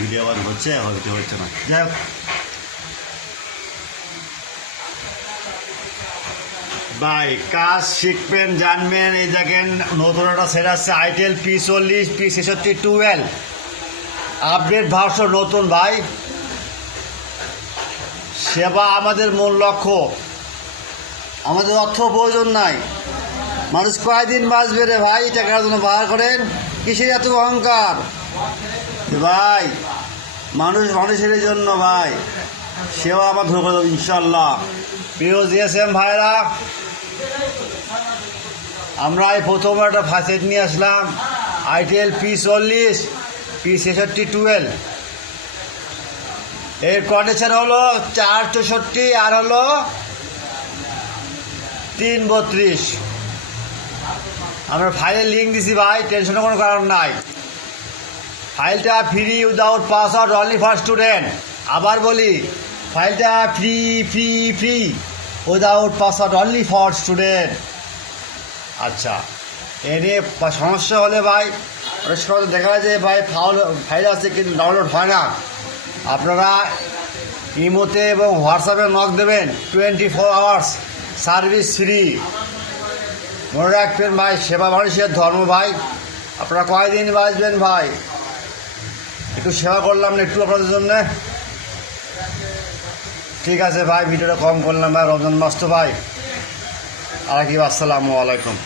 Video আবার হচ্ছে না, যাই হোক। ভাই কাজ শিখবেন, জানবেন। এই দেখেন নতুন একটা সেট আসছে itel P40 P662L update version নতুন। ভাই সেবা আমাদের মূল লক্ষ্য, আমাদের অর্থ প্রয়োজন নাই। মানুষ কয়দিন বাঁচবে রে ভাই, টাকার জন্য বার করেন, কিসের এত অহংকার ভাই? মানুষের জন্য ভাই সেবা আমার ধরে দেবো ইনশাল্লাহ। প্রিয় জিএসএম ভাইরা, আমরা এই প্রথম একটা ফাসেট নিয়ে আসলাম আইটেল P40 P662L। এর কন্ডিশন হলো 464 আর হলো 332। আমরা ফাইলের লিঙ্ক দিছি ভাই, টেনশনের কোনো কারণ নাই। ফাইলটা free without password only for student. আবার বলি, ফাইলটা free free free without password only for student. আচ্ছা, এ নিয়ে সমস্যা হলে ভাই অনেক সময় দেখা যায় যে ভাই ফাইল আছে কিন্তু ডাউনলোড হয় না। আপনারা ইমোতে এবং হোয়াটসঅ্যাপে নক দেবেন, 24 আওয়ার্স সার্ভিস ফ্রি। মনে রাখবেন ভাই, সেবা মানুষের ধর্ম ভাই। আপনারা কয়দিন বাঁচবেন ভাই? একটু সেবা করলাম না একটু আপনাদের জন্যে। ঠিক আছে ভাই, ভিডিওটা কম করলাম ভাই, রমজান মাস তো ভাই। আর কি, আসসালামু আলাইকুম।